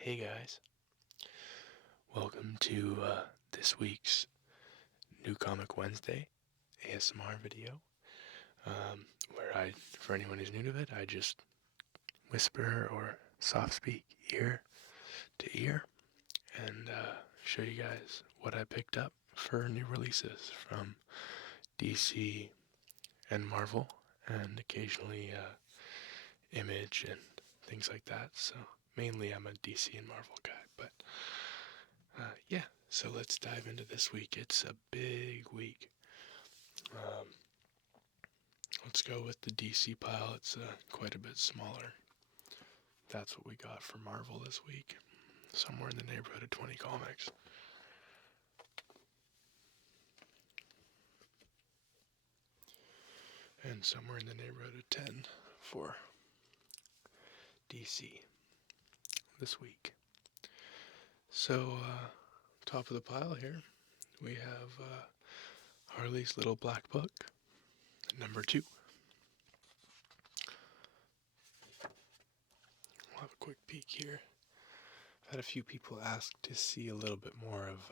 Hey guys, welcome to this week's New Comic Wednesday ASMR video, where for anyone who's new to it, I just whisper or soft speak ear to ear and show you guys what I picked up for new releases from DC and Marvel, and occasionally Image and things like that. So mainly I'm a DC and Marvel guy, but yeah, so let's dive into this week. It's a big week. Um, let's go with the DC pile. It's quite a bit smaller. That's what we got for Marvel this week. Somewhere in the neighborhood of 20 comics. And somewhere in the neighborhood of 10 for DC this week. So, top of the pile here, we have Harley's Little Black Book, number 2. We'll have a quick peek here. I've had a few people ask to see a little bit more of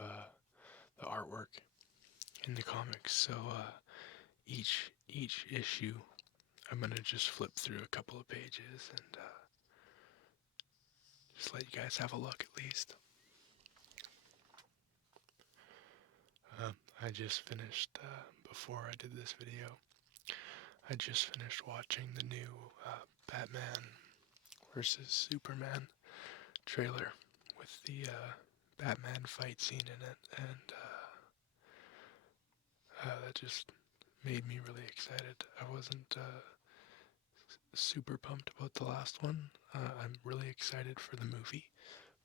the artwork in the comics, so each issue I'm gonna just flip through a couple of pages and just let you guys have a look at least. I just finished, before I did this video, I just finished watching the new Batman versus Superman trailer with the Batman fight scene in it, and that just made me really excited. I wasn't super pumped about the last one. I'm really excited for the movie,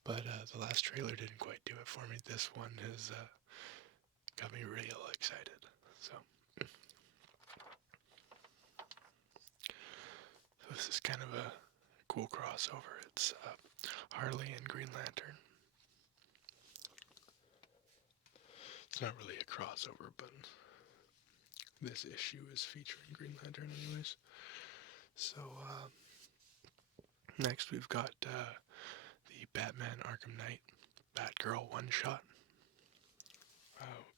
but the last trailer didn't quite do it for me. This one has got me real excited. So this is kind of a cool crossover. It's Harley and Green Lantern. It's not really a crossover, but this issue is featuring Green Lantern anyways. So next we've got the Batman Arkham Knight Batgirl one-shot.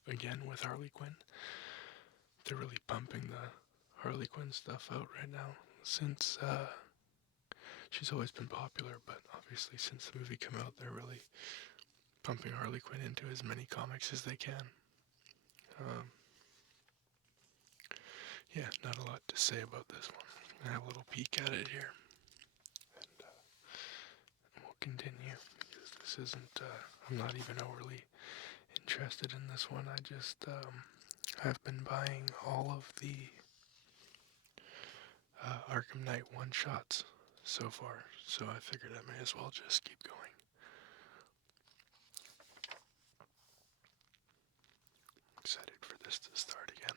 Again with Harley Quinn. They're really pumping the Harley Quinn stuff out right now since she's always been popular, but obviously since the movie came out, they're really pumping Harley Quinn into as many comics as they can. Yeah, not a lot to say about this one. I have a little peek at it here, and we'll continue because this isn't. I'm not even overly interested in this one. I just have been buying all of the Arkham Knight one shots so far, so I figured I may as well just keep going. Excited for this to start again.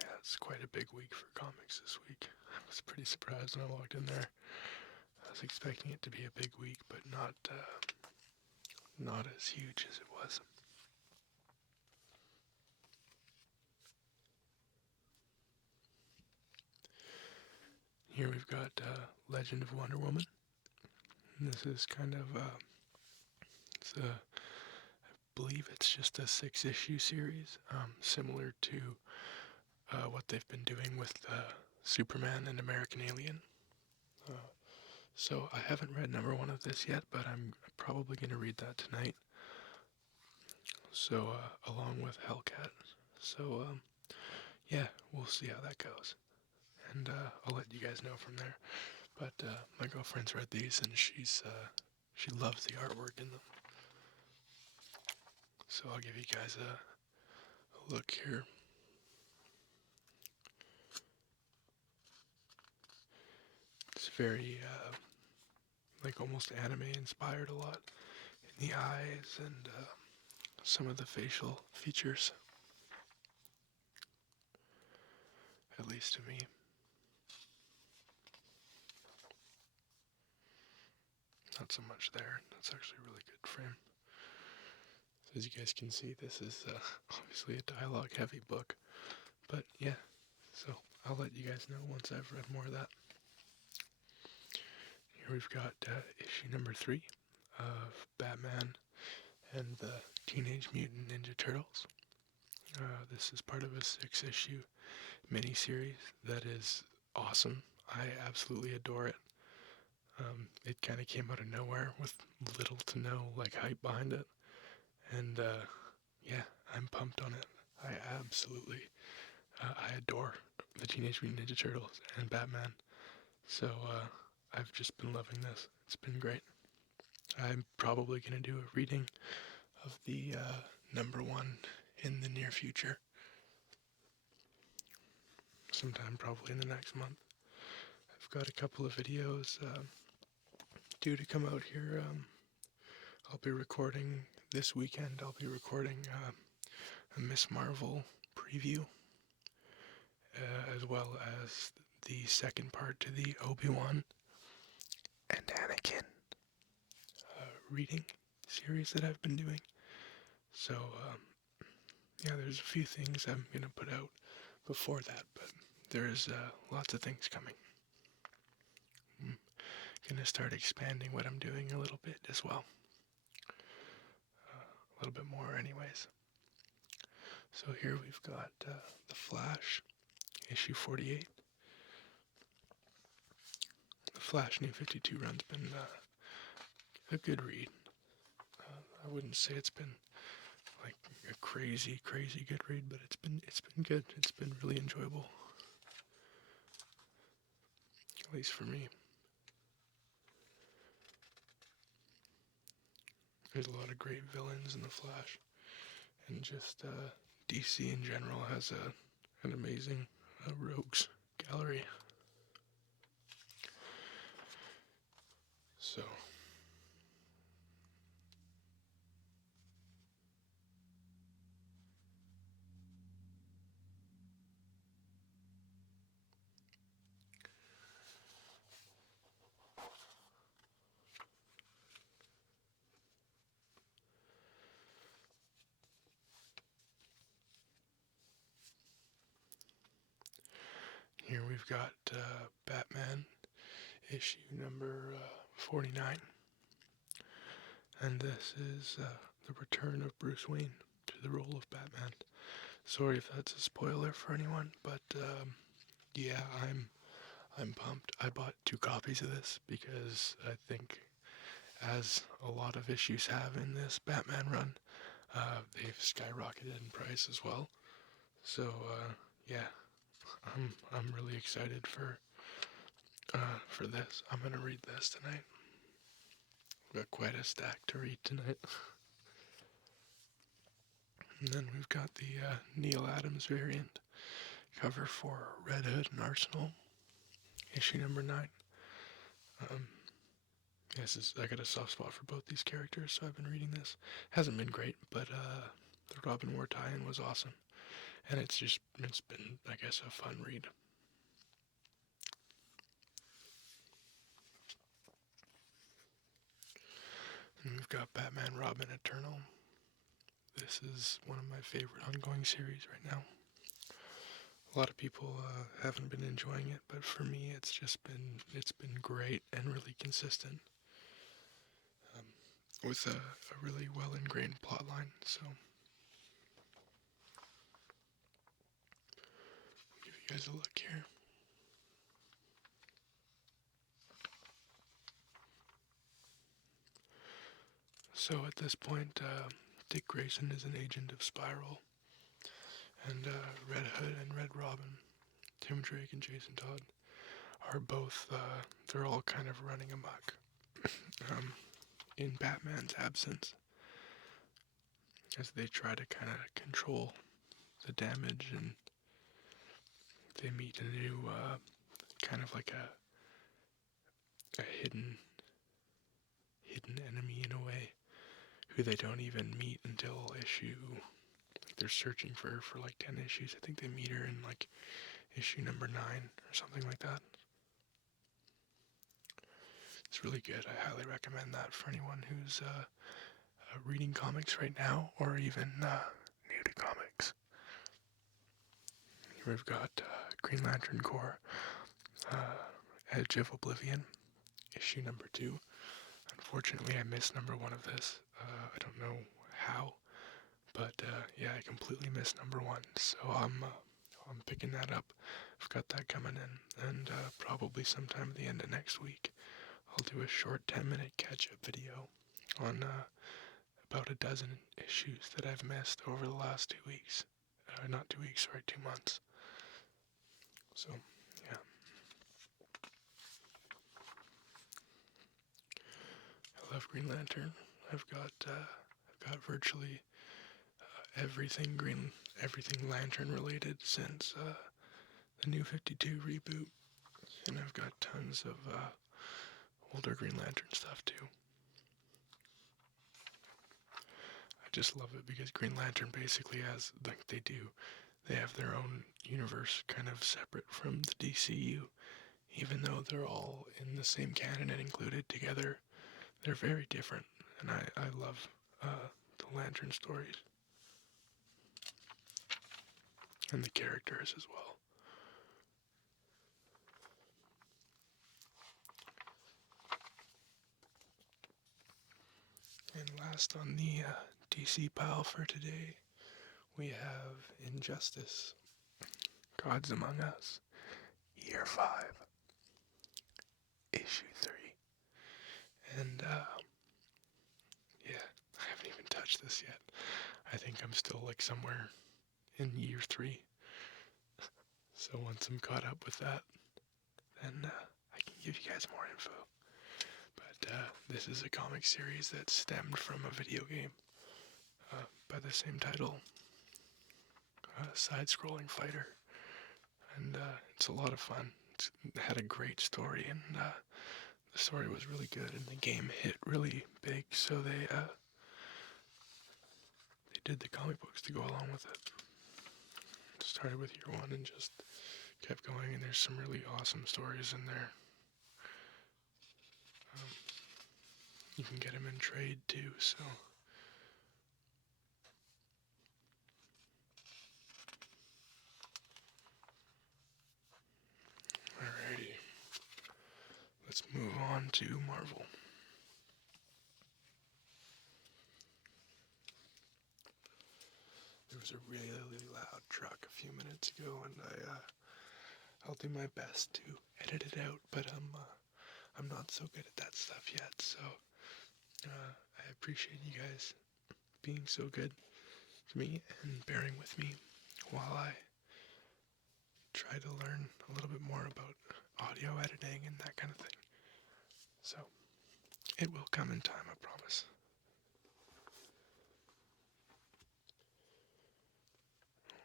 Yeah, it's quite a big week for comics this week. I was pretty surprised when I walked in there. I was expecting it to be a big week, but not as huge as it was. Here we've got Legend of Wonder Woman. And this is kind of I believe it's just a 6-issue series, similar to what they've been doing with Superman and American Alien. So I haven't read number 1 of this yet, but I'm probably going to read that tonight. So along with Hellcat. So yeah, we'll see how that goes, and I'll let you guys know from there. But my girlfriend's read these, and she loves the artwork in them. So I'll give you guys a look here. It's very like almost anime inspired a lot in the eyes and some of the facial features, at least to me. Not so much there. That's actually a really good frame. As you guys can see, this is obviously a dialogue-heavy book, but yeah, so I'll let you guys know once I've read more of that. Here we've got issue number 3 of Batman and the Teenage Mutant Ninja Turtles. This is part of a 6-issue miniseries that is awesome. I absolutely adore it. It kind of came out of nowhere with little to no hype behind it, and yeah, I'm pumped on it. I adore the Teenage Mutant Ninja Turtles and Batman. So I've just been loving this. It's been great. I'm probably going to do a reading of the number 1 in the near future. Sometime probably in the next month. I've got a couple of videos due to come out here. I'll be recording this weekend. I'll be recording a Miss Marvel preview, as well as the second part to the Obi-Wan and Anakin reading series that I've been doing. So, yeah, there's a few things I'm going to put out before that, but there's lots of things coming. I'm going to start expanding what I'm doing a little bit as well. A little bit more anyways. So here we've got The Flash, issue 48. The Flash New 52 run's been a good read. I wouldn't say it's been like a crazy good read, but it's been good. It's been really enjoyable, at least for me. There's a lot of great villains in The Flash, and just DC in general has an amazing rogues gallery. So here we've got Batman issue number 49. And this is the return of Bruce Wayne to the role of Batman. Sorry if that's a spoiler for anyone, but yeah, I'm pumped. I bought 2 copies of this because I think, as a lot of issues have in this Batman run, they've skyrocketed in price as well. So yeah, I'm really excited for this. I'm gonna read this tonight. Got quite a stack to read tonight. And then we've got the Neil Adams variant cover for Red Hood and Arsenal, issue number 9. I got a soft spot for both these characters, so I've been reading this. Hasn't been great, but the Robin War tie-in was awesome, and it's been, I guess, a fun read. And we've got Batman Robin Eternal. This is one of my favorite ongoing series right now. A lot of people haven't been enjoying it, but for me, it's been great and really consistent, with a really well ingrained plot line. So I'll give you guys a look here. So at this point, Dick Grayson is an agent of Spiral, and Red Hood and Red Robin, Tim Drake and Jason Todd, are both, they're all kind of running amok in Batman's absence, as they try to kind of control the damage, and they meet a new, kind of like a hidden enemy in a way, who they don't even meet until issue, they're searching for her for like 10 issues. I think they meet her in like issue number 9 or something like that. It's really good. I highly recommend that for anyone who's reading comics right now, or even new to comics. Here we've got Green Lantern Corps, Edge of Oblivion, issue number 2. Unfortunately, I missed number 1 of this. I don't know how, but yeah, I completely missed number 1. So I'm picking that up. I've got that coming in, and probably sometime at the end of next week, I'll do a short 10-minute catch-up video on about a dozen issues that I've missed over the last 2 weeks. Not 2 weeks, sorry, 2 months. So, yeah. I love Green Lantern. I've got virtually everything Lantern related since the New 52 reboot, and I've got tons of older Green Lantern stuff too. I just love it because Green Lantern basically has, like they have their own universe kind of separate from the DCU, even though they're all in the same canon and included together. They're very different, and I love the Lantern stories and the characters as well. And last on the DC pile for today, we have Injustice, Gods Among Us, Year 5, Issue 3. And, yeah, I haven't even touched this yet. I think I'm still, like, somewhere in Year 3. So once I'm caught up with that, then I can give you guys more info. But this is a comic series that stemmed from a video game by the same title, side-scrolling fighter. And it's a lot of fun. It had a great story, and the story was really good, and the game hit really big, so they did the comic books to go along with it. Started with Year 1 and just kept going, and there's some really awesome stories in there. You can get them in trade too, so. Alrighty. Let's move on to Marvel. There was a really loud truck a few minutes ago, and I'll do my best to edit it out, but I'm not so good at that stuff yet, so I appreciate you guys being so good to me and bearing with me while I try to learn a little bit more about audio editing and that kind of thing. So, it will come in time, I promise.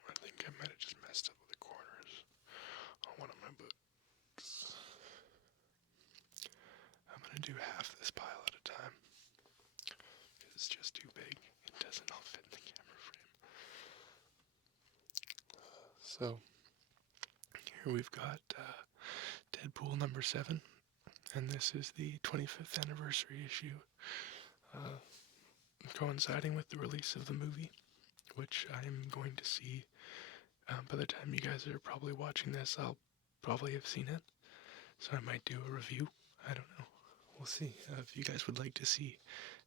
I think I might have just messed up with the corners on one of my books. I'm gonna do half this pile at a time, because it's just too big. It doesn't all fit in the camera frame. So, here we've got Deadpool number 7, and this is the 25th anniversary issue, coinciding with the release of the movie, which I'm going to see. By the time you guys are probably watching this, I'll probably have seen it, so I might do a review. I don't know. We'll see. If you guys would like to see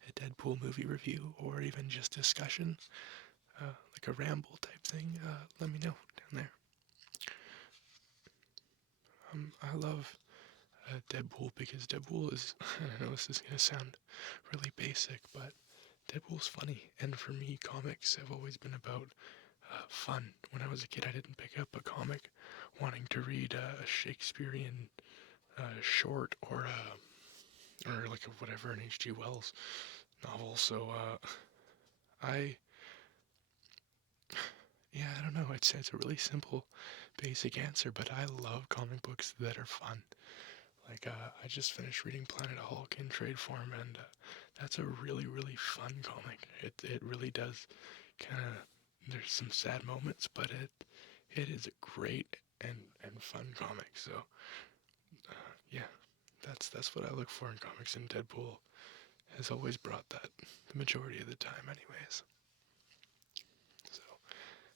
a Deadpool movie review, or even just discussion, like a ramble type thing, let me know down there. I love Deadpool because Deadpool is, I know this is going to sound really basic, but Deadpool's funny, and for me, comics have always been about fun. When I was a kid, I didn't pick up a comic wanting to read a Shakespearean short or like a whatever, an H.G. Wells novel. So I don't know. It's a really simple, basic answer, but I love comic books that are fun. Like I just finished reading Planet Hulk in trade form, and that's a really fun comic. It really does kind of. There's some sad moments, but it is a great and fun comic. So yeah, that's what I look for in comics, and Deadpool has always brought that the majority of the time anyways. So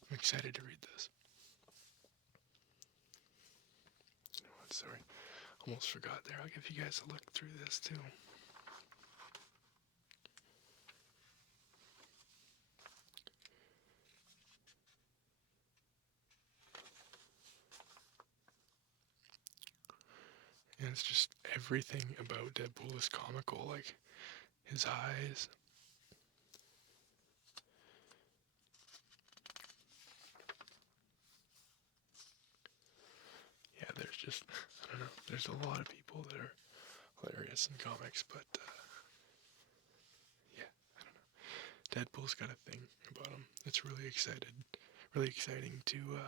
I'm excited to read this. You know what, sorry, almost forgot there. I'll give you guys a look through this too. And it's just everything about Deadpool is comical, like his eyes. Yeah, there's just, I don't know, there's a lot of people that are hilarious in comics, but yeah, I don't know. Deadpool's got a thing about him. It's really exciting to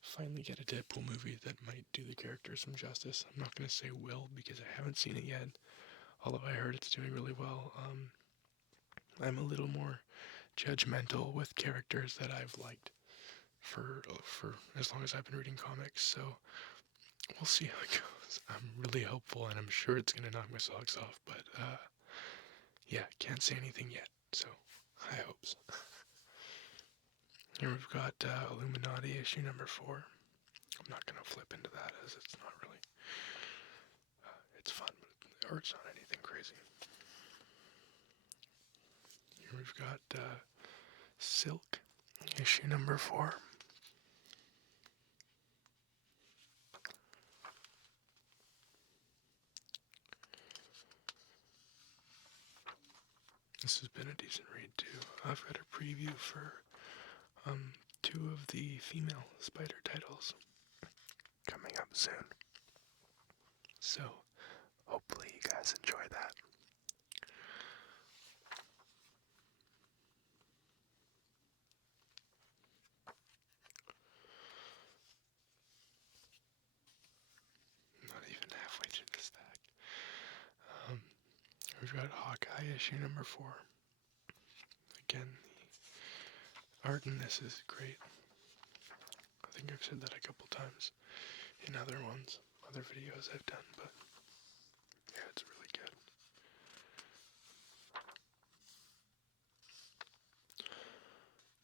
finally get a Deadpool movie that might do the character some justice. I'm not gonna say will because I haven't seen it yet, although I heard it's doing really well. I'm a little more judgmental with characters that I've liked for as long as I've been reading comics, so we'll see how it goes. I'm really hopeful, and I'm sure it's gonna knock my socks off, but yeah, can't say anything yet, so high hopes. Here we've got Illuminati issue number 4. I'm not gonna flip into that as it's not really, it's fun, but the art's not anything crazy. Here we've got Silk issue number 4. This has been a decent read too. I've got a preview for 2 of the female Spider titles coming up soon. So hopefully you guys enjoy that. Not even halfway through the stack. We've got Hawkeye issue number 4. Again, the art in this is great. I think I've said that a couple times in other videos I've done, but yeah, it's really good.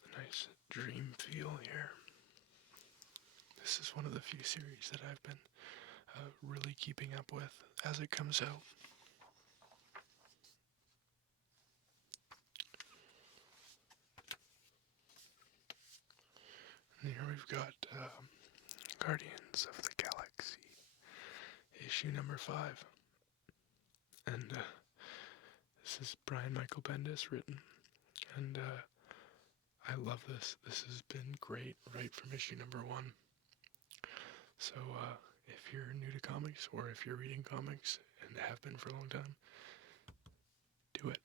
The nice dream feel here. This is one of the few series that I've been really keeping up with as it comes out. And here we've got Guardians of the Galaxy issue number 5. And this is Brian Michael Bendis written. And I love this. This has been great right from issue number 1. So if you're new to comics, or if you're reading comics and have been for a long time, do it.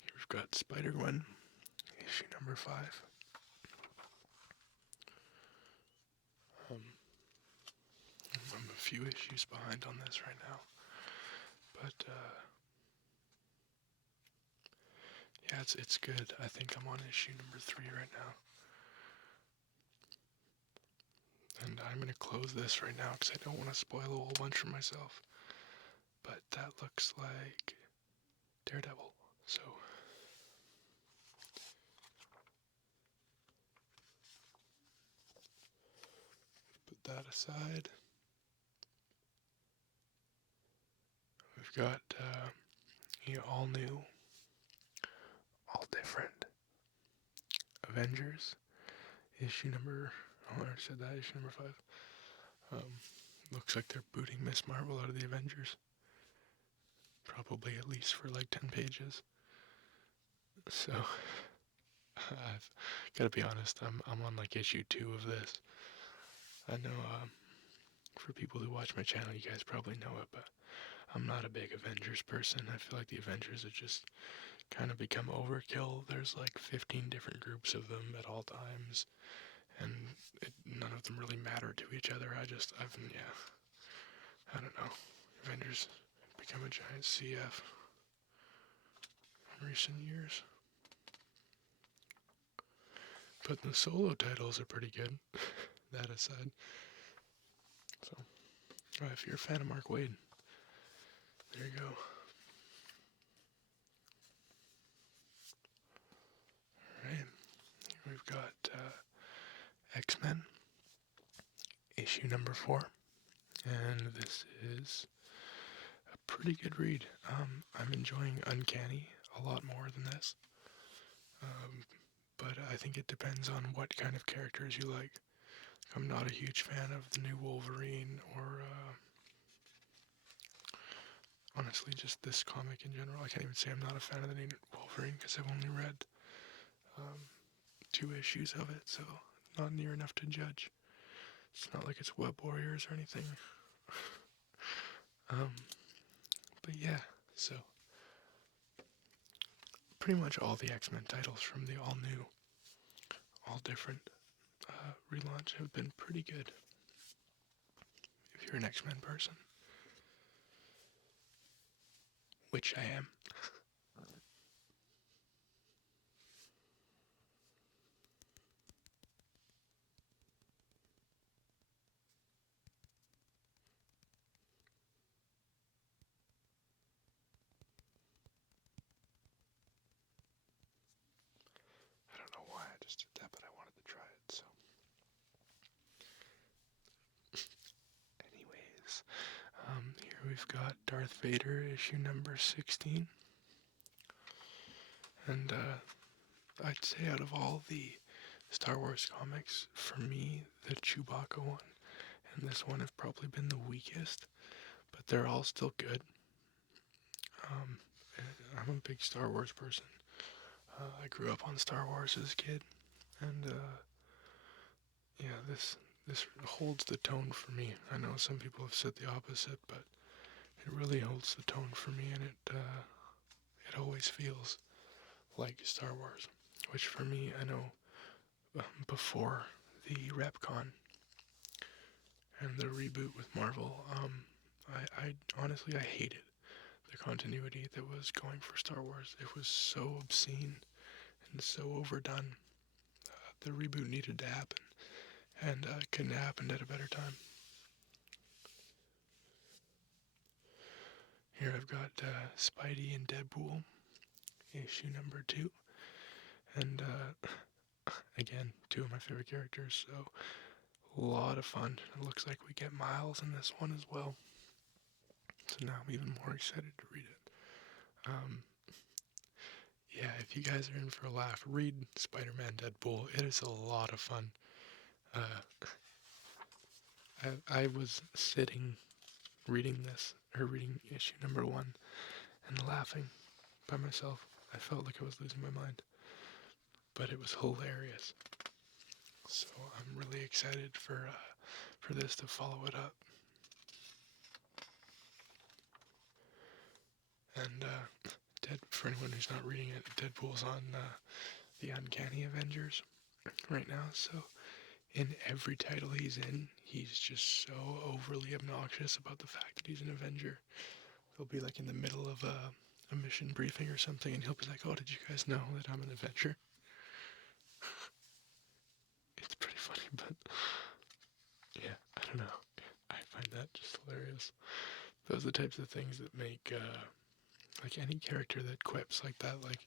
Here we've got Spider-Gwen, issue number 5. I'm a few issues behind on this right now, but yeah, it's good. I think I'm on issue number 3 right now. And I'm going to close this right now because I don't want to spoil a whole bunch for myself. But that looks like Daredevil, so put that aside. We've got all new, all different Avengers, issue number, I already said that, issue number 5. Looks like they're booting Miss Marvel out of the Avengers. Probably at least for like 10 pages. So, I've got to be honest, I'm on like issue 2 of this. I know for people who watch my channel, you guys probably know it, but I'm not a big Avengers person. I feel like the Avengers have just kind of become overkill. There's like 15 different groups of them at all times, and none of them really matter to each other. I don't know. Avengers become a giant CF in recent years. But the solo titles are pretty good, that aside. So, if you're a fan of Mark Waid, there you go. Alright, we've got X-Men, issue number 4, and this is a pretty good read. I'm enjoying Uncanny a lot more than this, but I think it depends on what kind of characters you like. I'm not a huge fan of the new Wolverine, or honestly just this comic in general. I can't even say I'm not a fan of the new Wolverine because I've only read 2 issues of it, so not near enough to judge. It's not like it's Web Warriors or anything. But yeah, so pretty much all the X-Men titles from the all new, all different relaunch have been pretty good if you're an X-Men person, which I am. I don't know why I just did that, but I wanted to try it, so. Anyways, here we've got Darth Vader issue number 16. And I'd say out of all the Star Wars comics, for me, the Chewbacca one and this one have probably been the weakest, but they're all still good. I'm a big Star Wars person. I grew up on Star Wars as a kid, and yeah, this holds the tone for me. I know some people have said the opposite, but it really holds the tone for me, and it always feels like Star Wars, which for me, I know before the Repcon and the reboot with Marvel, I honestly I hated the continuity that was going for Star Wars. It was so obscene and so overdone. The reboot needed to happen, and couldn't have happened at a better time. Here I've got Spidey and Deadpool, issue number 2, and again, 2 of my favorite characters, so a lot of fun. It looks like we get Miles in this one as well, so now I'm even more excited to read it. Yeah, if you guys are in for a laugh, read Spider-Man Deadpool. It is a lot of fun. I was sitting reading reading issue number 1 and laughing by myself. I felt like I was losing my mind, but it was hilarious. So I'm really excited for this to follow it up. And for anyone who's not reading it, Deadpool's on the Uncanny Avengers right now. So in every title he's in, he's just so overly obnoxious about the fact that he's an Avenger. He'll be like in the middle of a mission briefing or something, and he'll be like, "Oh, did you guys know that I'm an Avenger?" It's pretty funny, but yeah, I don't know. I find that just hilarious. Those are the types of things that make like any character that quips like that, like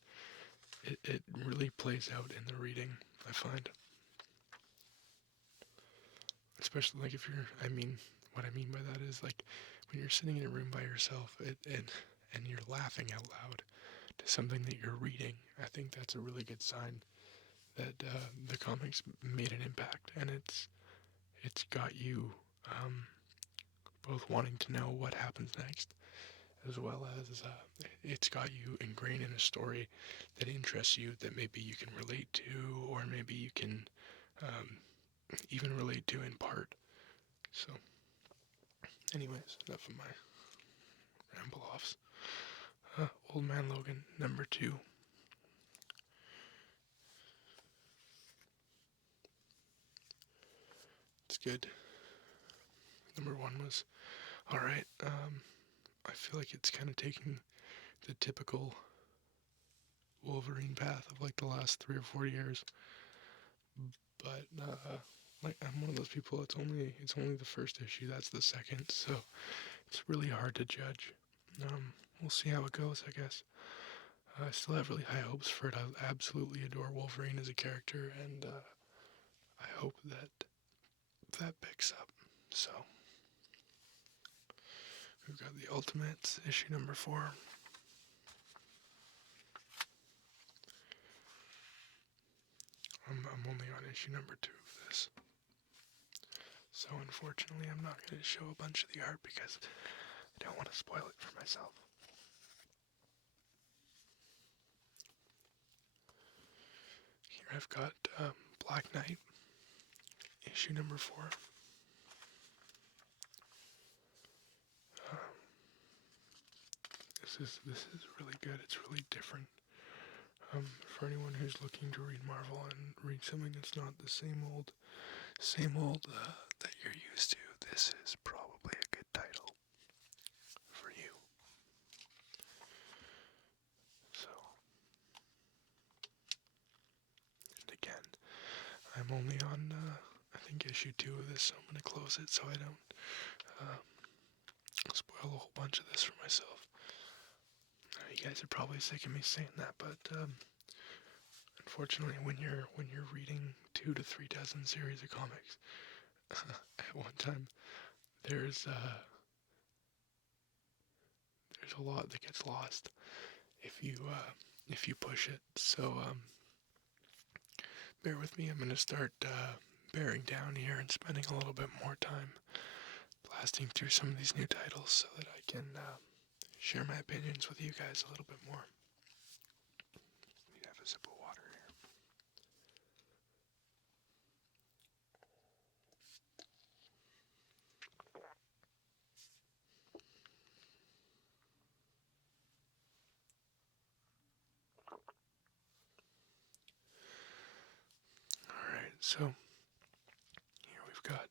it really plays out in the reading, I find. Especially like if you're, what I mean by that is like when you're sitting in a room by yourself and you're laughing out loud to something that you're reading. I think that's a really good sign that the comics made an impact, and it's got you both wanting to know what happens next, as well as it's got you ingrained in a story that interests you, that maybe you can relate to, or maybe you can even relate to in part. So, anyways, enough of my ramble offs. Old Man Logan, number 2. It's good. Number 1 was alright. I feel like it's kind of taking the typical Wolverine path of like the last 3 or 4 years. But like I'm one of those people. It's only the first issue. That's the second, so it's really hard to judge. We'll see how it goes, I guess. I still have really high hopes for it. I absolutely adore Wolverine as a character, and I hope that picks up. So we've got the Ultimates issue number 4. I'm only on issue number 2 of this. So unfortunately, I'm not going to show a bunch of the art because I don't want to spoil it for myself. Here I've got Black Knight, issue number 4. This is really good. It's really different. For anyone who's looking to read Marvel and read something that's not the same old that you're used to, this is probably a good title for you. So, and again, I'm only on, I think, issue 2 of this, so I'm going to close it so I don't spoil a whole bunch of this for myself. You guys are probably sick of me saying that, but unfortunately, when you're reading 2 to 3 dozen series of comics at one time, there's a lot that gets lost if you push it. So bear with me. I'm gonna start bearing down here and spending a little bit more time blasting through some of these new titles so that I can share my opinions with you guys a little bit more. Need to have a sip of water here. Alright, so here we've got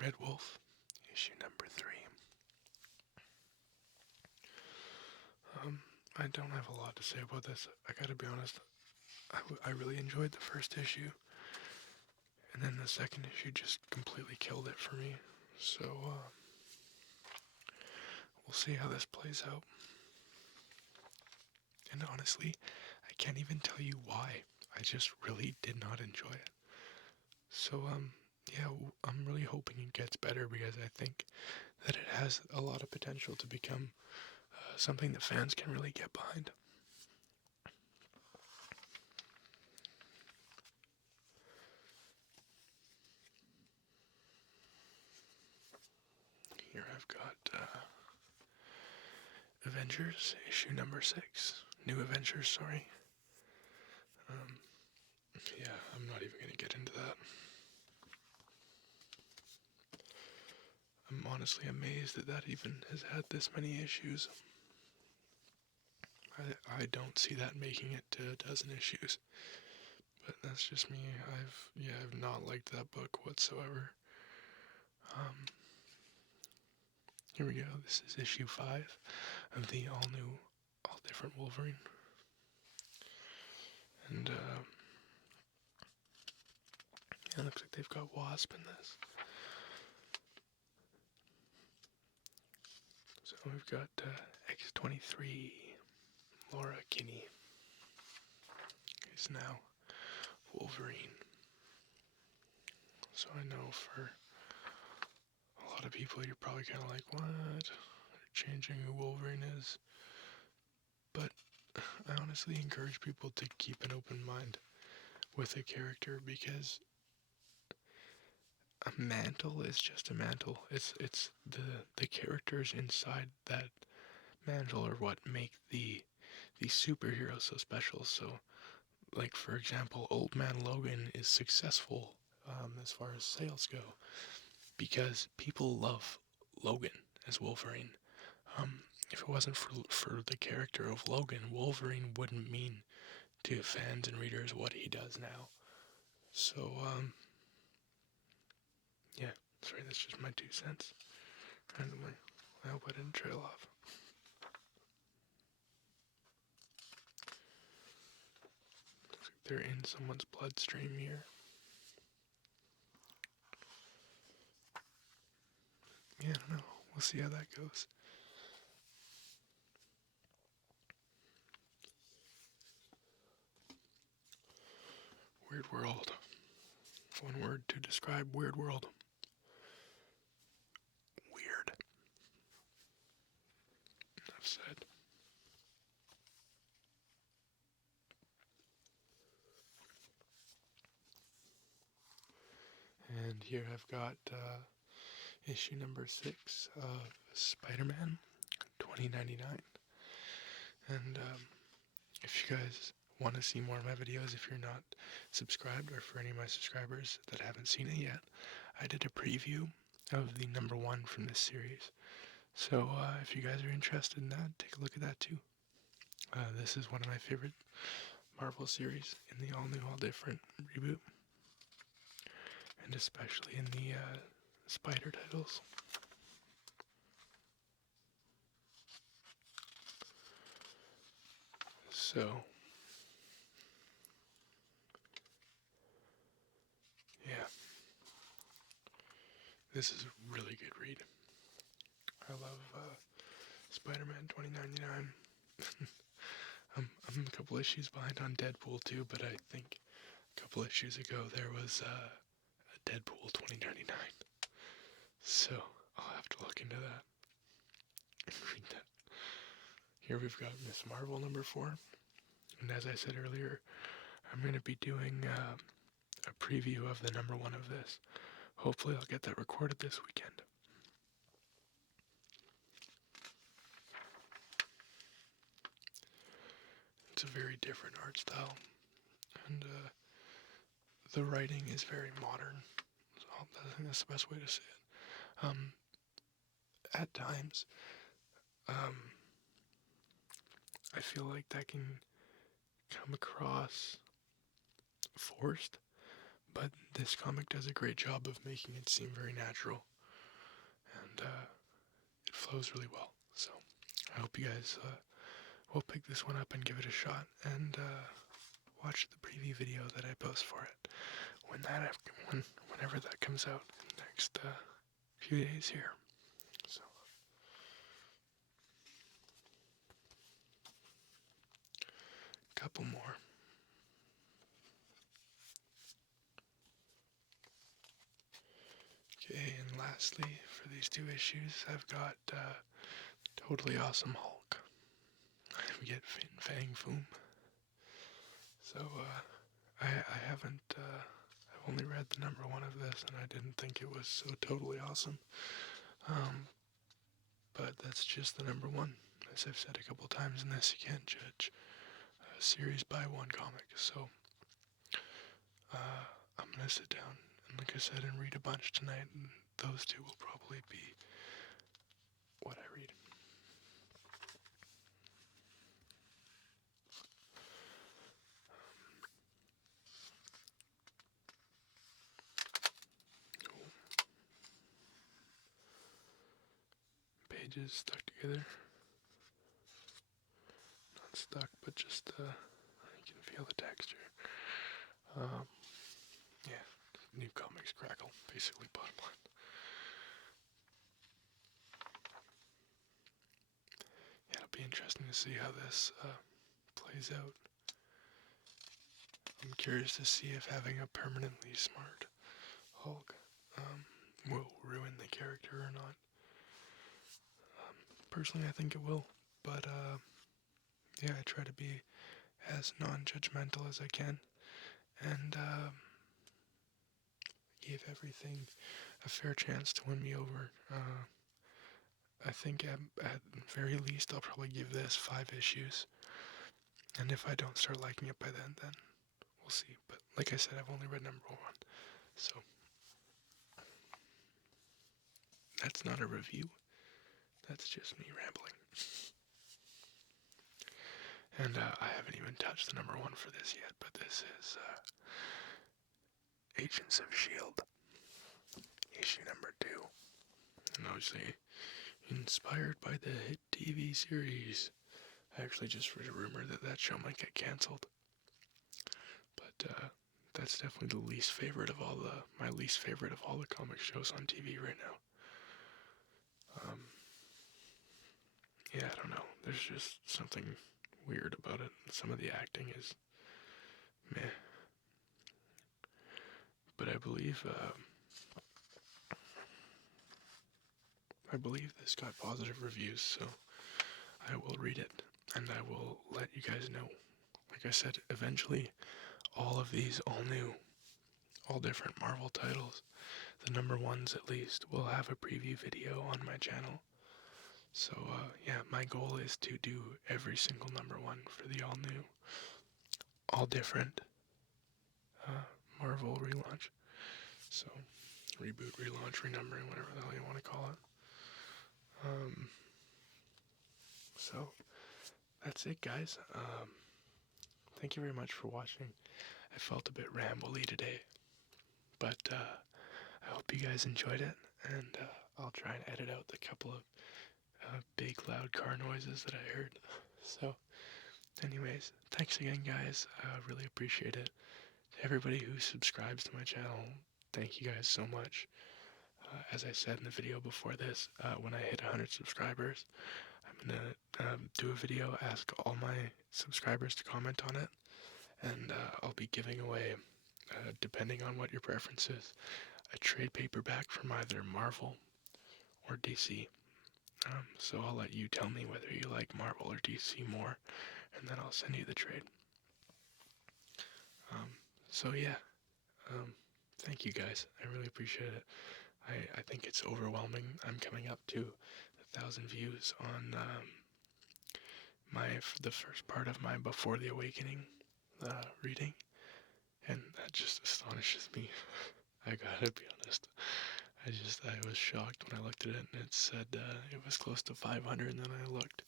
Red Wolf, issue number 3. I don't have a lot to say about this. I gotta be honest, I really enjoyed the first issue, and then the second issue just completely killed it for me. So, we'll see how this plays out. And honestly, I can't even tell you why. I just really did not enjoy it. So, yeah, I'm really hoping it gets better because I think that it has a lot of potential to become something that fans can really get behind. Here I've got Avengers, issue number 6. New Avengers, sorry. Yeah, I'm not even going to get into that. I'm honestly amazed that even has had this many issues. I don't see that making it to a dozen issues. But that's just me. I've not liked that book whatsoever. Here we go. This is issue 5 of the all different Wolverine. And it looks like they've got Wasp in this. So we've got X-23, Laura Kinney is now Wolverine. So I know for a lot of people you're probably kind of like, what? They're changing who Wolverine is. But I honestly encourage people to keep an open mind with a character because a mantle is just a mantle. It's the characters inside that mantle are what make the superhero so special. So, like for example, Old Man Logan is successful as far as sales go because people love Logan as Wolverine. If it wasn't for the character of Logan, Wolverine wouldn't mean to fans and readers what he does now. So, yeah, sorry, that's just my 2 cents. Randomly. I hope I didn't trail off. Looks like they're in someone's bloodstream here. yeah, I don't know. We'll see how that goes. Weird World. One word to describe Weird World. Weird. Enough said. And here I've got issue number 6 of Spider-Man 2099. And if you guys want to see more of my videos, if you're not subscribed, or for any of my subscribers that haven't seen it yet, I did a preview of the number 1 from this series. So if you guys are interested in that, take a look at that too. This is one of my favorite Marvel series in the all-new, all-different reboot, and especially in the Spider titles. So, yeah, this is a really good read. I love Spider-Man 2099. I'm a couple issues behind on Deadpool too, but I think a couple issues ago there was a Deadpool 2099. So I'll have to look into that and read that. Here we've got Miss Marvel number 4, and as I said earlier, I'm going to be doing a preview of the number 1 of this. Hopefully I'll get that recorded this weekend. It's a very different art style, and the writing is very modern. I think that's the best way to say it. At times, I feel like that can come across forced, but this comic does a great job of making it seem very natural, and it flows really well. So I hope you guys will pick this one up and give it a shot, and watch the preview video that I post for it whenever that comes out in the next few days here. So a couple more. Okay, and lastly, for these 2 issues, I've got Totally Awesome Hulk. We get Fin Fang Foom. So I haven't. I've only read the number 1 of this, and I didn't think it was so totally awesome. But that's just the number 1. As I've said a couple times in this, you can't judge a series by one comic. So I'm gonna sit down and, like I said, and read a bunch tonight, and those 2 will probably be what I read. Pages stuck together. Not stuck, but just you can feel the texture. Yeah, new comics crackle, basically, bottom line. Yeah, it'll be interesting to see how this plays out. I'm curious to see if having a permanently smart Hulk will ruin the character or not. Personally, I think it will, but yeah, I try to be as non-judgmental as I can, and give everything a fair chance to win me over. I think at very least I'll probably give this 5 issues, and if I don't start liking it by then we'll see. But like I said, I've only read number 1, so that's not a review. That's just me rambling. And I haven't even touched the number 1 for this yet, but this is Agents of S.H.I.E.L.D. issue number 2. And obviously inspired by the hit TV series. I actually just read a rumor that that show might get cancelled. But that's definitely the least favorite of all my least favorite of all the comic shows on TV right now. Um, yeah, I don't know. There's just something weird about it. Some of the acting is meh. But I believe this got positive reviews, so I will read it and I will let you guys know. Like I said, eventually all of these all new, all different Marvel titles, the number ones at least, will have a preview video on my channel. So yeah, my goal is to do every single number one for the all new, all different Marvel relaunch. So reboot, relaunch, renumbering, whatever the hell you want to call it. So that's it, guys. Thank you very much for watching. I felt a bit rambly today, but I hope you guys enjoyed it, and I'll try and edit out the couple of big loud car noises that I heard. So anyways, thanks again, guys. I really appreciate it. To everybody who subscribes to my channel, thank you guys so much. As I said in the video before this, when I hit 100 subscribers, I'm gonna do a video, ask all my subscribers to comment on it, and I'll be giving away, depending on what your preference is, a trade paperback from either Marvel or DC. So I'll let you tell me whether you like Marvel or DC more, and then I'll send you the trade. So yeah, thank you guys. I really appreciate it. I think it's overwhelming. I'm coming up to 1,000 views on the first part of my Before the Awakening reading, and that just astonishes me. I gotta be honest. I was shocked when I looked at it and it said it was close to 500, and then I looked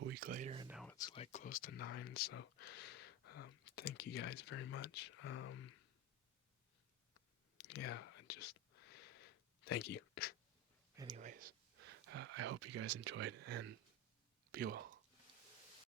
a week later and now it's like close to 9, so thank you guys very much. Yeah, thank you. Anyways, I hope you guys enjoyed, and be well.